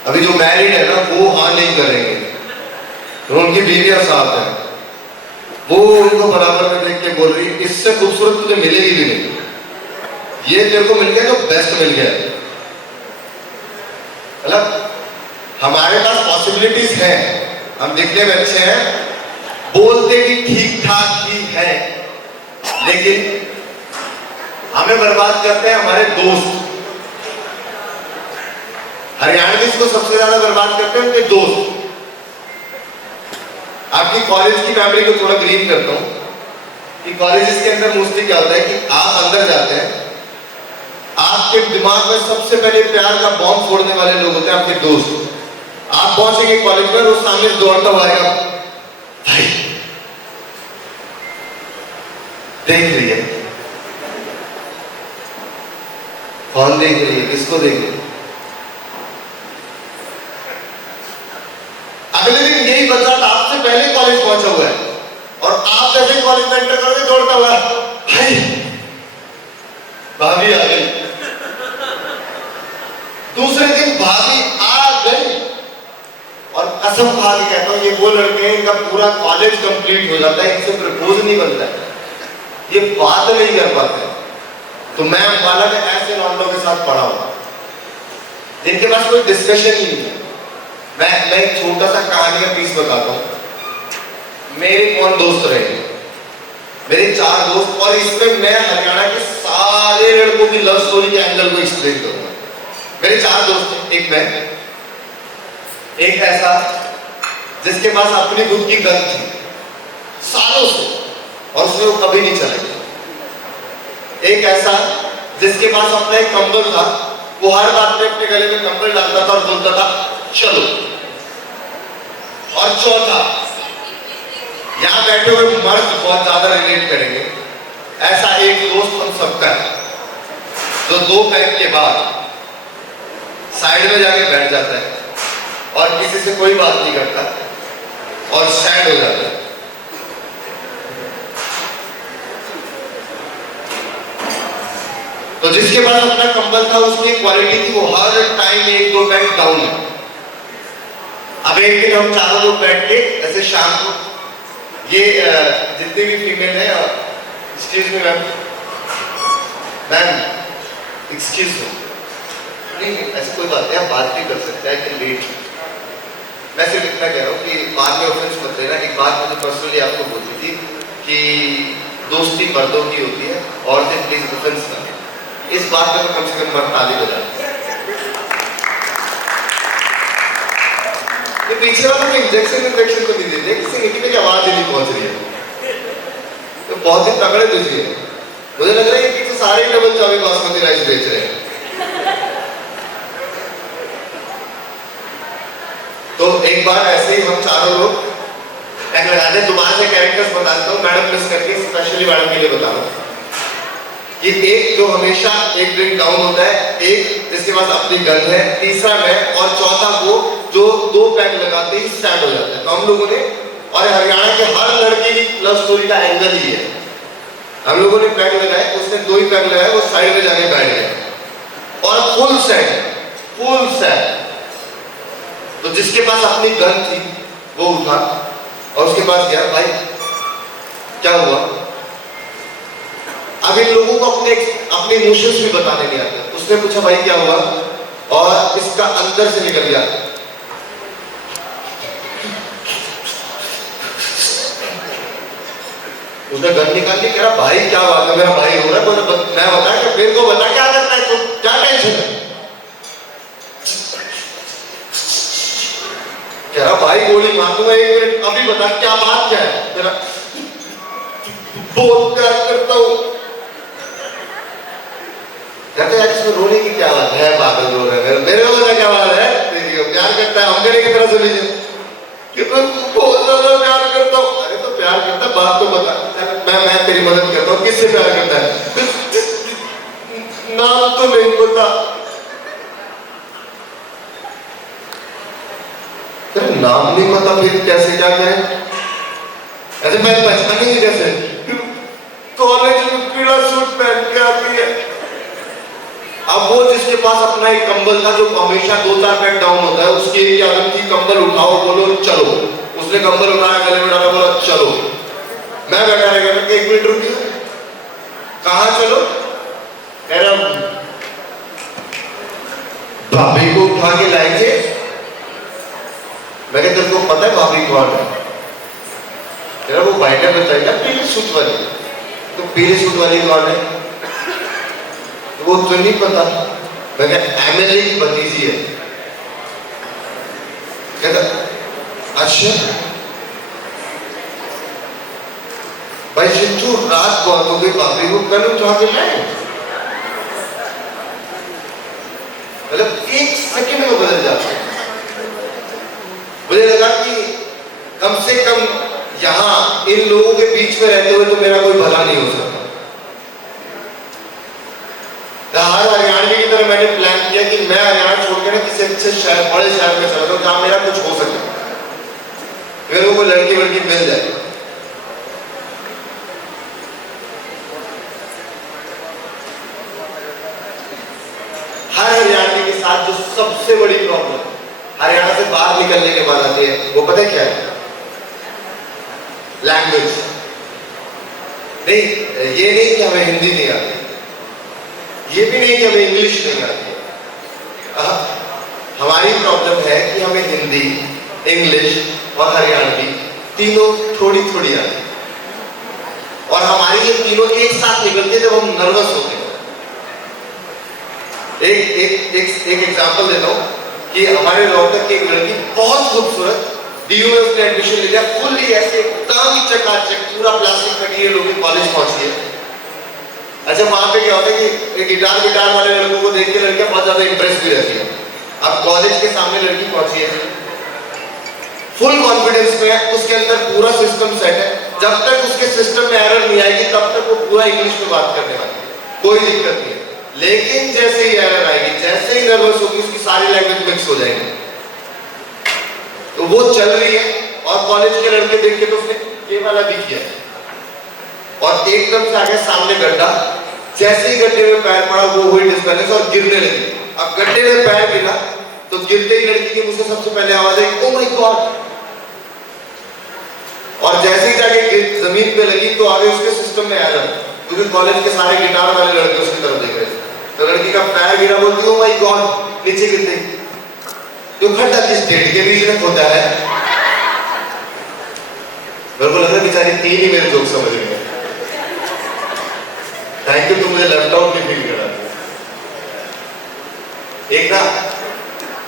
अभी जो मैरिड है ना वो हाँ नहीं करेंगे, तो उनकी बीवियां साथ है, वो उनको बराबर में देख के बोल रही इससे खूबसूरत तुझे मिलेगी भी नहीं, ये तेरे को मिल गया तो बेस्ट मिल गया। मतलब हमारे पास पॉसिबिलिटीज हैं, हम दिखने में अच्छे हैं, बोलते भी ठीक ठाक ही है, लेकिन हमें बर्बाद करते हैं हमारे दोस्त। हरियाणवी को सबसे ज्यादा बर्बाद करते हैं उनके दोस्त। आपकी कॉलेज की मेमोरी को थोड़ा ग्रीन करता हूं कि कॉलेजेस के अंदर मोस्टली क्या होता है कि आप अंदर जाते हैं, आपके दिमाग में सबसे पहले प्यार का बॉम्ब फोड़ने वाले लोग होते हैं आपके दोस्त। आप पहुंचेंगे कॉलेज में, वो सामने दौड़ता हुआ आएगा, भाई देख रही है, कौन देख रही है, किसको देख रही है। अगले दिन यही बच्चा आपसे पहले कॉलेज पहुंचा हुआ है, और आप जैसे कॉलेज में एंटर करोगे दौड़ता हुआ, भाई भाभी आ गई। दूसरे दिन भाभी आ गई, और कसम खा के कहता हूं ये वो लड़के हैं इनका पूरा कॉलेज कंप्लीट हो जाता है, इनसे प्रपोज नहीं बनता है, ये बात नहीं कर पाते। तो मैं अम्बाला में ऐसे लौंडों के साथ पढ़ा हुआ जिनके पास कोई डिस्कशन ही नहीं है। मैं एक छोटा सा कहानी का पीस बताता हूं। मेरे कौन दोस्त रहे, मेरे 4 दोस्त, और इसमें मैं हरियाणा के सारे लड़कों की लव स्टोरी के एंगल को एक्सप्लेन करूंगा। मेरे 4 दोस्त थे, एक मैं, एक ऐसा जिसके पास अपनी खुद की गन थी सालों से और उसने वो कभी नहीं चलाई, एक ऐसा जिसके पास अपना एक कंबल था, वो हर बात में अपने गले में कंबल डालता था और बोलता था चलो, और चौथा, यहां बैठे हुए मर्द बहुत ज्यादा रिलेट करेंगे, ऐसा एक दोस्त हम सबका है जो 2 पैक के बाद साइड में जाके बैठ जाता है और किसी से कोई बात नहीं करता और सैड हो जाता है। तो जिसके पास अपना कंबल था उसकी क्वालिटी थी, वो हर टाइम 1-2 पैक डाउन है। अब एक दिन हम चारों लोग बैठ के ऐसे शाम को, ये जितनी भी फीमेल है, excuse me ma'am, excuse me, नहीं ऐसी कोई बात है, आप बात नहीं कर सकते हैं, लेट। मैं सिर्फ इतना कह रहा हूँ कि बाद में ऑफेंस मत लेना। एक बात मुझे पर्सनली आपको बोलती थी कि दोस्ती मर्दों की होती है, औरतें प्लीज ऑफेंस ना, इस बात में तो कम से कम मर्द ताली बजाते हैं। ये पीछे वालों को इंजेक्शन को नहीं देते, किसी नीति में आवाज ही नहीं पहुंच रही है, तो बहुत ही तगड़े दूसरी है। मुझे लग रहा है कि पीछे सारे डबल चावल बासमती राइस बेच रहे हैं। तो एक बार ऐसे ही हम चारों लोग दोबारा से कैरेक्टर्स बताता हूँ, मैडम मिस करके स्पेशली मैडम के लिए बता रहा हूँ कि एक जो हमेशा एक ड्रिंक डाउन होता है, एक जिसके पास अपनी गन है, तीसरा मैं और चौथा वो जो 2 पैक लगाते ही स्टार्ट हो जाता है। तो हम लोगों ने, और हरियाणा के हर लड़के की लव स्टोरी का एंगल ही है, हम लोगों ने पैक लगाए, उसने 2 ही पैक लगाए, वो साइड में जाके बैठ गया और फुल सेट। तो जिसके पास अपनी गन थी वो उठा और उसके पास गया, भाई क्या हुआ? अब इन लोगों को अपने इमोशंस भी बताने नहीं आते। उसने पूछा भाई क्या हुआ, और इसका अंदर से निकल गया, उसने गन निकाल के कह रहा भाई क्या बात है, मेरा भाई हो रहा है, मैं बता कि मेरे को बता क्या करना है, तो क्या टेंशन है? कह रहा भाई गोली मार दूंगा, 1 मिनट अभी बता क्या बात क्या है? तेरा बहुत प्यार करता हूं। कहते यार इसमें रोने की क्या बात है, पागल रो रहे हैं, मेरे को क्या बात है, प्यार करता है, हम कहने की तरह से लीजिए कि मैं बहुत ज्यादा प्यार करता हूँ। अरे तो प्यार करता है, बात तो बता, मैं तेरी मदद करता हूँ। किससे प्यार करता है? नाम तो नहीं पता। नाम नहीं पता, फिर कैसे क्या करें? ऐसे मैं पहचानेंगे कैसे? कॉलेज में पीला सूट पहन के आती है। अब वो जिसके पास अपना एक कंबल था जो हमेशा 2-4 पैक डाउन होता है, उसकी एक आदत थी कंबल उठाओ, बोलो चलो। उसने कंबल उठाया, गले में डाला, बोला चलो। मैं बैठा रह गया, 1 मिनट रुकिए, कहाँ चलो? कह रहा भाभी को उठा के लाएंगे। मैं कहता तेरे को पता है भाभी कौन है? कह रहा वो भाई ने बताया पीले सूट वाली। तो पीले सूट वाली कौन है? वो तो नहीं पता। मैं कहता एमएलए की भतीजी है। कहता अच्छा भाई सिद्धू, रात बहुत हो गई, भाभी को कल उठा के लाए। मतलब 1 सेकंड में बदल जाता है। मुझे लगा कि कम से कम यहाँ इन लोगों के बीच में रहते हुए तो मेरा कोई भला नहीं हो सकता। हर हरियाणवी की तरह मैंने प्लान किया कि मैं हरियाणा छोड़कर ना किसी अच्छे शहर, बड़े शहर में चला जाऊं जहां मेरा कुछ हो सके, मेरे को लड़की वड़की मिल जाए। हर हरियाणवी के साथ जो सबसे बड़ी प्रॉब्लम हरियाणा से बाहर निकलने के बाद आती है, वो पता है क्या है? लैंग्वेज। नहीं, ये नहीं कि हमें हिंदी नहीं आती, ये भी नहीं कि हमें इंग्लिश नहीं आती। हमारी प्रॉब्लम है कि हमें हिंदी, इंग्लिश और हरियाणवी तीनों थोड़ी थोड़ी आती, और हमारी ये तीनों एक साथ निकलती है जब हम नर्वस होते हैं। एक एग्जांपल देता हूँ कि हमारे रोहतक की एक लड़की बहुत खूबसूरत, डीयू में उसने एडमिशन ले लिया, फुल्ली ऐसे एकदम चकाचक, पूरा प्लास्टिक मटीरियल होकर कॉलेज पहुंची है। अच्छा वहां पे क्या होता है कि गिटार वाले लड़कों को देख के लड़कियां बहुत ज्यादा इंप्रेस भी रहती है। अब कॉलेज के सामने लड़की पहुंची है, फुल कॉन्फिडेंस में है, उसके अंदर पूरा सिस्टम सेट है। जब तक उसके सिस्टम में एरर नहीं आएगी तब तक वो पूरा इंग्लिश में बात करने वाली है, कोई दिक्कत नहीं है। लेकिन जैसे ही एरर आएगी, जैसे ही नर्वस होगी, उसकी सारी लैंग्वेज मिक्स हो जाएगी। तो वो चल रही है और कॉलेज के लड़के देख के तो उसने ये वाला भी किया और एकदम से आगे सामने गड्ढा, जैसे ही गड्ढे में पैर पड़ा वो हुई डिस्बैलेंस और गिरने लगी। अब गड्ढे में पैर गिरा तो गिरते ही लड़की के मुंह से सबसे पहले आवाज आई, ओ माय गॉड। और जैसे ही जाके जमीन पे लगी तो आगे उसके सिस्टम में एरर, क्योंकि कॉलेज के सारे गिटार वाले लड़के उसकी तरफ देख रहे थे। तो लड़की का पैर गिरा, बोलती ओ माय गॉड, नीचे गिर गई। तो खड्डा किस डेट के बीच में खोदा है? मेरे को लगा बेचारी 3 ही मेरे जोक समझ गए। थैंक यू, तुम मुझे लेफ्ट आउट नहीं फील करा। एक ना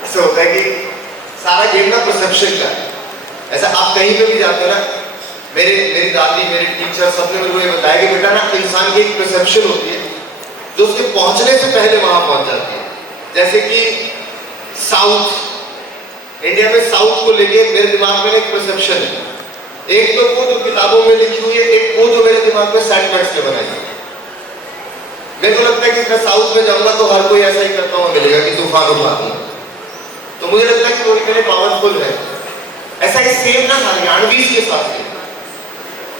ऐसा होता है कि सारा गेम ना परसेप्शन का है। ऐसा आप कहीं पे भी जाते हो ना, मेरी दादी, मेरे टीचर सबने मेरे को ये बताया कि बेटा ना इंसान की एक परसेप्शन होती है जो उसके पहुंचने से पहले वहां पहुंच जाती है। जैसे कि साउथ, इंडिया में साउथ को लेके मेरे दिमाग में एक परसेप्शन है। एक तो वो जो किताबों में लिखी हुई है, एक वो जो मेरे दिमाग में सैंडबैग्स के बनाई है। मेरे को लगता है कि मैं साउथ में जाऊंगा तो हर कोई ऐसा ही करता हुआ मिलेगा कि तूफान उठा दूंगा। तो मुझे लगता है कि वो इतने पावरफुल है। ऐसा ही सेम ना हरियाणवी के साथ है।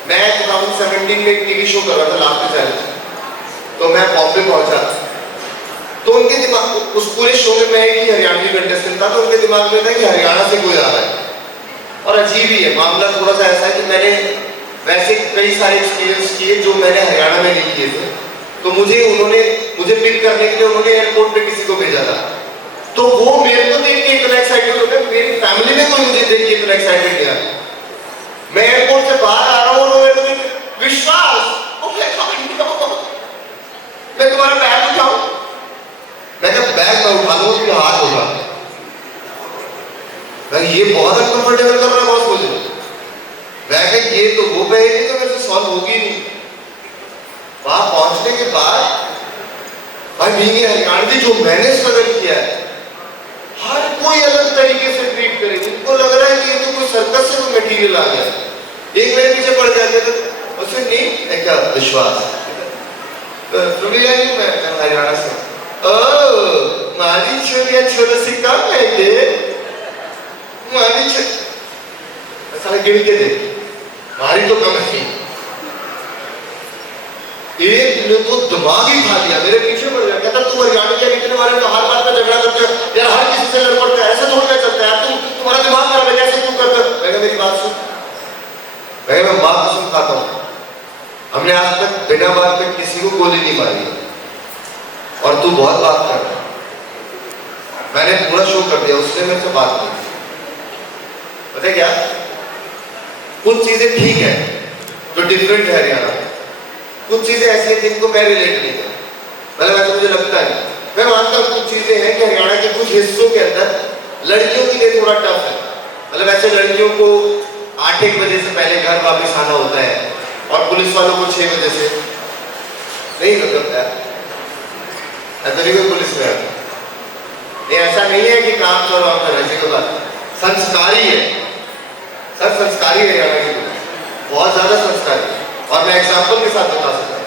मैं 2017 में एक टीवी शो कर रहा था लास्ट चैनल, तो मैं बॉम्बे पहुंचा, तो उनके दिमाग उस पूरे शो में मैं एक ही हरियाणवी कंटेस्टेंट था, तो उनके दिमाग में था कि हरियाणा से कोई आ रहा है। और अजीब ही है मामला, थोड़ा सा ऐसा है कि मैंने वैसे कई सारे एक्सपीरियंस किए जो मैंने हरियाणा में नहीं किए थे। तो मुझे पिक करने के लिए उन्होंने एयरपोर्ट पे किसी को भेजा था, तो वो मेरे को देख के इतना एक्साइटेड हो गया, मेरी फैमिली में कोई मुझे देख के इतना एक्साइटेड नहीं आया। मैं एयरपोर्ट से बाहर आ रहा हूँ और मेरे को विश्वास, मैं तुम्हारा बैग उठाऊं? मैं जब बैग में उठा लूं तो हाथ होगा, मैं ये बहुत अनकंफर्टेबल कर रहा है बॉस मुझे। मैं कहा ये तो वो पहेली तो मेरे से सॉल्व होगी नहीं। वहां पहुंचने के बाद भाई बीइंग हरियाणवी जो मैंने स्ट्रगल किया है, हर कोई अलग तरीके से ट्रीट करे। उनको लग रहा है कि ये तो कोई सर्कस से कोई मटीरियल आ गया, एक मेरे पीछे पड़ जाते तो उससे नहीं क्या विश्वास तो भी यार मैं हरियाणा से मारी छोरिया छोरा से कम है के मारी साला गिन के दे, मारी तो कम है। एक ने तो दिमाग ही खा दिया, मेरे पीछे पड़ गया, कहता तू हरियाणा के इतने बारे में हर बात पे झगड़ा करते हो यार, हर किसी से लड़ पड़ते हैं, ऐसा थोड़ी ना चलता है, तुम्हारा दिमाग खराब है, कैसे तू करते हो? मैंने मेरी बात सुन, मैं मां कसम खाता हूं, हमने आज तक बिना बात पे किसी को गोली नहीं मारी, और तू बहुत बात कर रहा है। मैंने पूरा शो कर दिया, उसने मेरे से बात की। पता है क्या, कुछ चीजें ठीक है जो डिफरेंट है हरियाणा, कुछ चीजें ऐसी हैं जिनको मैं रिलेट नहीं कर, मतलब ऐसा मुझे लगता है। मैं मानता हूँ कुछ चीजें हैं कि हरियाणा के कुछ हिस्सों के अंदर लड़कियों के लिए थोड़ा टफ है, मतलब ऐसे लड़कियों को 8-1 बजे से पहले घर वापस आना होता है, और पुलिस वालों को 6 बजे से नहीं करता है, ऐसा नहीं कोई पुलिस में नहीं, ऐसा नहीं है कि काम चोर वहां पर ऐसी कोई बात, संस्कारी है सर, संस्कारी है हरियाणा की पुलिस, बहुत ज्यादा संस्कारी। और मैं एग्जांपल के साथ बता सकता हूँ,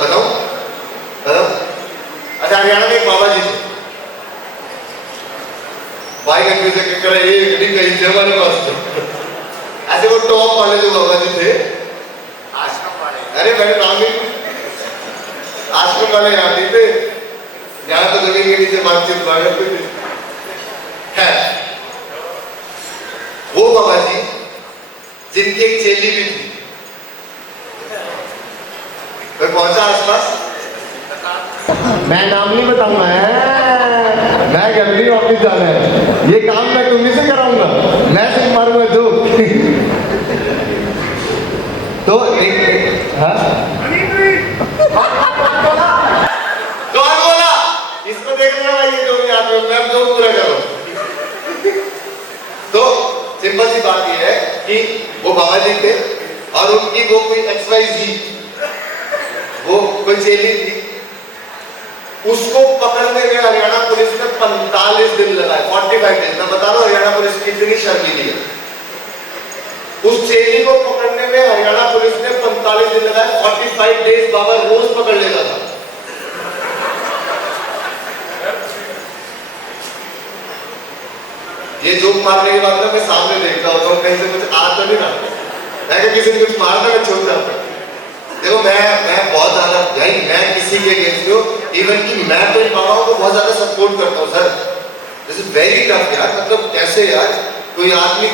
बताऊं? अच्छा, हरियाणा में एक बाबा जी थे, भाई कंफ्यूजन कर रहे एक दिन कहीं थे हमारे पास, तो ऐसे वो टॉप वाले जो बाबा जी थे, आश्रम वाले, अरे मैंने नाम ही आश्रम वाले यहाँ नहीं थे, यहाँ तो जमीन के नीचे बातचीत करते थे। वो बाबा जी जिनकी एक चेली भी थी, मैं पहुंचा आसपास, मैं नाम नहीं बताऊंगा, मैं गंदी ऑफिस जाना है, ये काम मैं तुम्ही से कराऊंगा, मैं सिर्फ मारूंगा दो। तो एक कौन बोला इसको देख रहा है, ये जो भी आदमी, मैं जो पूरा करो। तो सिंपल सी बात ये है कि वो बाबा जी थे, और उनकी वो कोई XYZ वो कोई चेली थी, उसको पकड़ने में हरियाणा पुलिस ने 45 दिन लगाए, 45 दिन। मैं बता रहा हूँ हरियाणा पुलिस कितनी शर्मीली है। उस चेली को पकड़ने में हरियाणा पुलिस ने 45 दिन लगाए, 45 डेज बाबा रोज पकड़ लेता था। ये जोक मारने के बाद मैं सामने देखता हूँ, तो कहीं से कुछ आ तो नहीं रहा, मैं किसी ने कुछ मारता मैं छोड़ जाता। देखो मैं बहुत ज्यादा भाई, मैं किसी के अगेंस्ट हूँ, इवन कि मैं तो इन बाबाओं को बहुत ज्यादा सपोर्ट करता हूँ sir. This is very tough यार, मतलब कैसे यार कोई आदमी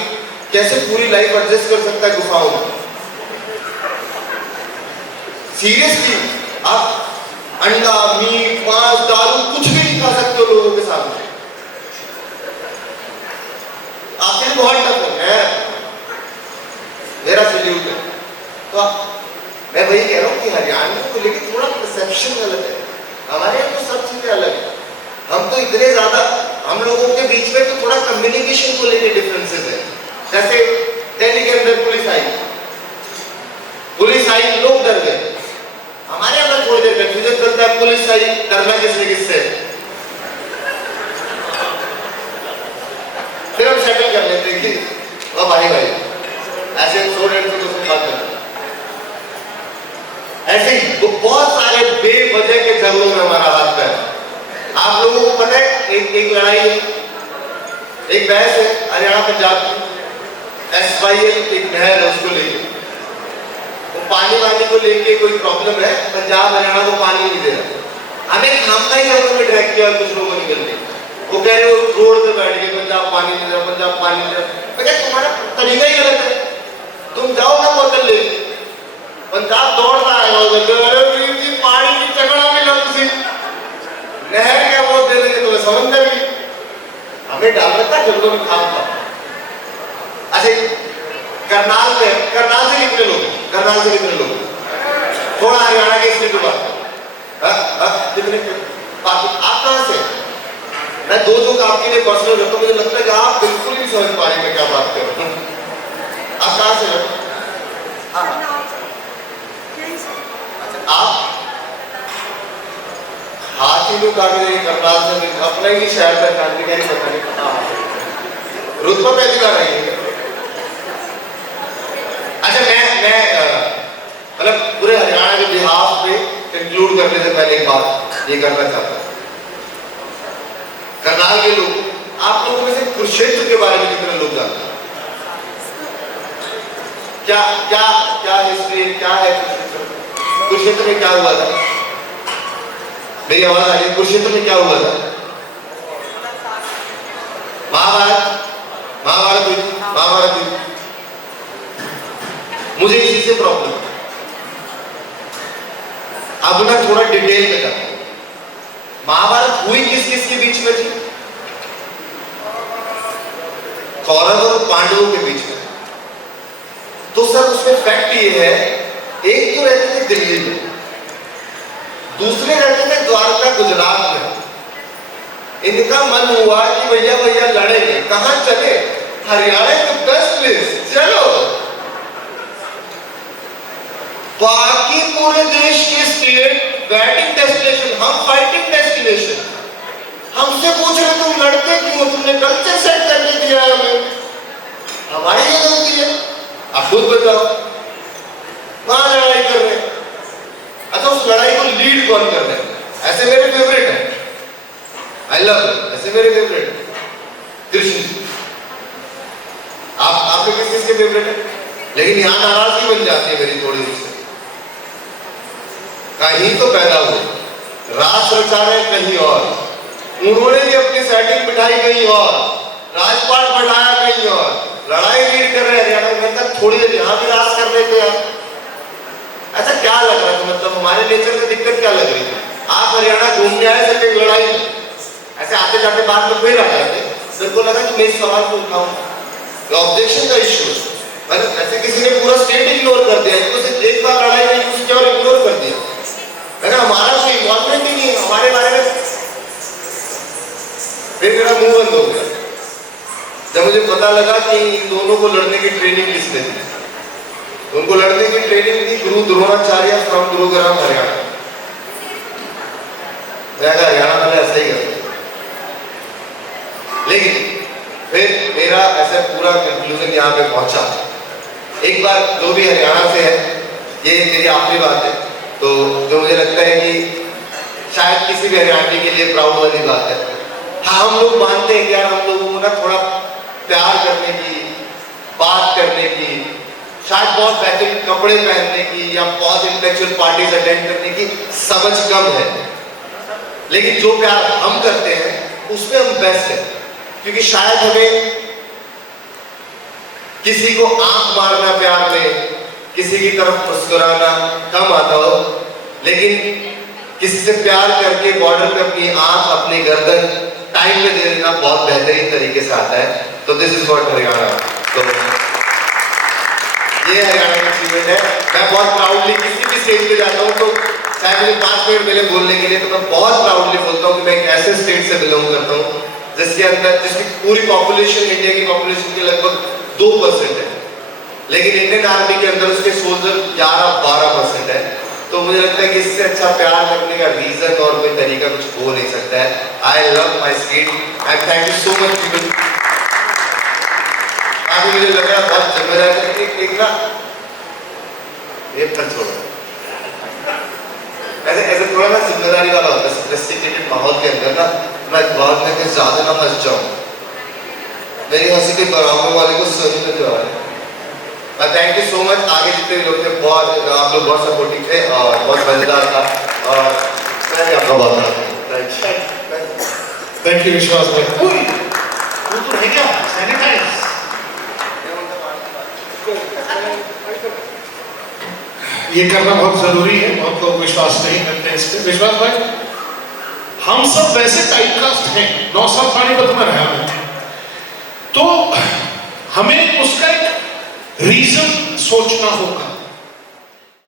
कैसे पूरी लाइफ एडजस्ट कर सकता है गुफाओं में? सीरियसली आप अंडा, मीट, मांस, दारू कुछ भी नहीं खा सकते हो लोगों के सामने, आपके लिए बहुत टफ है, मेरा सल्यूट है। तो मैं वही कह रहा हूँ कि हरियाणा को लेकर थोड़ा परसेप्शन गलत है, हमारे यहाँ तो सब चीजें अलग है। हम तो इतने ज्यादा, हम लोगों के बीच में तो थोड़ा कम्युनिकेशन को लेकर डिफरेंसेस है। जैसे दिल्ली के अंदर पुलिस आई, लोग डर गए, हमारे यहाँ पर थोड़ी देर कंफ्यूजन चलता है, पुलिस आई, डरना किससे? फिर हम सेटल कर लेते हैं कि भाई ऐसे छोड़ बात करना, ऐसे ही वो बहुत आप लोगों को पता है एक लड़ाई है, एक बहस है हरियाणा पंजाब की, SYL एक नहर है उसको लेके, वो पानी वानी को लेके कोई प्रॉब्लम है, पंजाब हरियाणा को पानी नहीं दे रहा। हमें खामखा ही उन्होंने ड्रैग किया कुछ लोगों ने मिलके, वो कह रहे हो रोड पे बैठ के पंजाब पानी नहीं दे रहा, पंजाब पानी नहीं दे रहा। मैं कहा तुम्हारा तरीका ही गलत है, तुम जाओ ना बोतल ले, पंजाब दौड़ता आएगा उधर, पानी की चकड़ा में लो तुसी, नहर क्या वो दे देंगे तुम्हें समंदर भी, हमें डाल रखा जल्दों में खामखा। अच्छा करनाल से कितने लोग, करनाल से कितने लोग, थोड़ा हरियाणा के इसमें बात कितने बाकी आप कहां से? मैं दो जोक आपके लिए पर्सनल रखता हूं, मुझे लगता है कि आप बिल्कुल नहीं समझ पा रहे मैं क्या बात कर रहा हूं। आप कहां से हो? आप हाथी लोग आगे करनाल से अपना ही शहर का क्रांतिकारी पता नहीं पता रुतबा पहली बार आई है। अच्छा मैं मतलब पूरे हरियाणा के बिहाफ पे कंक्लूड करने से पहले एक बात ये करना चाहता हूं। करनाल के लोग, आप लोगों में से कुरुक्षेत्र के बारे में कितने लोग जानते हैं? क्या क्या क्या हिस्ट्री, क्या है कुरुक्षेत्र? कुरुक्षेत्र में क्या हुआ था? मेरी आवाज आ रही? कुरुक्षेत्र में क्या हुआ था? महाभारत हुई। मुझे इसी से प्रॉब्लम, अब मैं थोड़ा डिटेल में जाता हूं। महाभारत हुई किस किस के बीच में थी? कौरव और पांडवों के बीच में। तो सर उसमें फैक्ट ये है, एक तो रहते थे दिल्ली में, दूसरे रहते थे द्वारका गुजरात में। इनका मन हुआ कि भैया लड़ेंगे, कहां चले? हरियाणा के बेस्ट प्लेस, चलो। बाकी पूरे देश के स्टेट बैटिंग डेस्टिनेशन, हम फाइटिंग डेस्टिनेशन। हमसे पूछ रहे तुम लड़ते क्यों, तुमने कल्चर सेट करके दिया है हमें, हमारी ये गलती है, आप खुद बताओ। वहां लड़ाई कर रहे हैं। अच्छा उस लड़ाई को लीड कौन कर रहे हैं? ऐसे मेरे फेवरेट है, आई लव, ऐसे मेरे फेवरेट है कृष्ण। आप लोग किसके फेवरेट है? लेकिन यहां नाराजगी बन जाती है मेरी थोड़ी सी। कहीं तो पैदा हुए, राज रचा रहे कहीं और, उन्होंने भी अपनी सेटिंग बिठाई कहीं और, राजपाट बढ़ाया कहीं और, लड़ाई लीड कर रहे हरियाणा में, थोड़ी देर यहां भी राज कर रहे थे यार। अच्छा क्या लग रहा था, मतलब हमारे नेचर में दिक्कत क्या लग रही थी? आप हरियाणा घूमने आए सिर्फ एक लड़ाई, ऐसे आते जाते बात में फिर आ जाते, मेरे को लगा कि मैं इस सवाल को उठाऊं, ऑब्जेक्शन का इश्यू। मतलब ऐसे किसी ने पूरा स्टेट इग्नोर कर दिया, इनको सिर्फ एक बार लड़ाई में यूज किया और इग्नोर कर दिया। अगर हमारा कोई इन्वॉल्वमेंट ही नहीं है हमारे बारे में, फिर मेरा मुंह बंद हो गया जब मुझे पता लगा कि इन दोनों को लड़ने की ट्रेनिंग किसने दी। उनको लड़ने की training the Guru Dronacharya from Gurugram Haryana. Haryana वाले ऐसा ही करते। लेकिन फिर मेरा ऐसा पूरा कंक्लूजन यहाँ पे पहुंचा। एक बार जो भी हरियाणा से है, ये मेरी आखिरी बात है, तो जो मुझे लगता है कि शायद किसी भी हरियाणवी के लिए प्राउड वाली बात है। हाँ हम लोग मानते हैं कि यार हम लोगों को ना थोड़ा प्यार करने की, बात करने की, शायद बहुत बेहतरीन कपड़े पहनने की या बहुत इंटेलेक्चुअल पार्टीज अटेंड करने की समझ कम है। लेकिन जो प्यार हम करते हैं उसमें हम बेस्ट है, क्योंकि शायद हमें किसी को आंख मारना प्यार में, किसी की तरफ मुस्कुराना कम आता हो, लेकिन किसी से प्यार करके बॉर्डर पे अपनी आंख, अपनी गर्दन टाइम पे दे देना बहुत बेहतरीन तरीके से आता है। तो दिस इज व्हाट हरियाणा। तो ये हरियाणा का अचीवमेंट है। मैं बहुत प्राउडली किसी भी स्टेज पे जाता हूँ तो चाहे मुझे 5 मिनट मिले बोलने के लिए, तो मैं बहुत प्राउडली बोलता हूँ कि मैं एक ऐसे स्टेट से बिलोंग करता हूँ जिसके अंदर, जिसकी पूरी पॉपुलेशन इंडिया की पॉपुलेशन के लगभग 2% है, लेकिन इंडियन आर्मी के अंदर उसके सोल्जर 11-12% है। तो मुझे लगता है कि इससे अच्छा प्यार करने का रीजन और कोई तरीका कुछ हो नहीं सकता है। I love my state and thank you so much people. अभी मुझे लग रहा है बहुत जिम्मेदारी एक ना ये पर छोड़ो, ऐसे थोड़ा ना जिम्मेदारी बीमारी वाला होता है सोफिस्टिकेटेड माहौल के अंदर ना, मैं दुआ में कि ज्यादा ना हंस जाऊं, मेरी हंसी के बराबर वाले को सभी में जो है। Thank you so much. आगे जितने भी लोग थे बहुत, आप लोग बहुत सपोर्टिव थे और बहुत मजेदार था, और मैं भी आपका बहुत थैंक यू विश्वास भाई। ओए, वो तो है क्या सैनिटाइज? ये करना बहुत जरूरी है, बहुत लोग विश्वास नहीं करते हैं इस पे। विश्वास भाई, हम सब वैसे टाइपकास्ट हैं, 9 साल पानीपत में रहा हूं, तो हमें उसका एक रीजन सोचना होगा।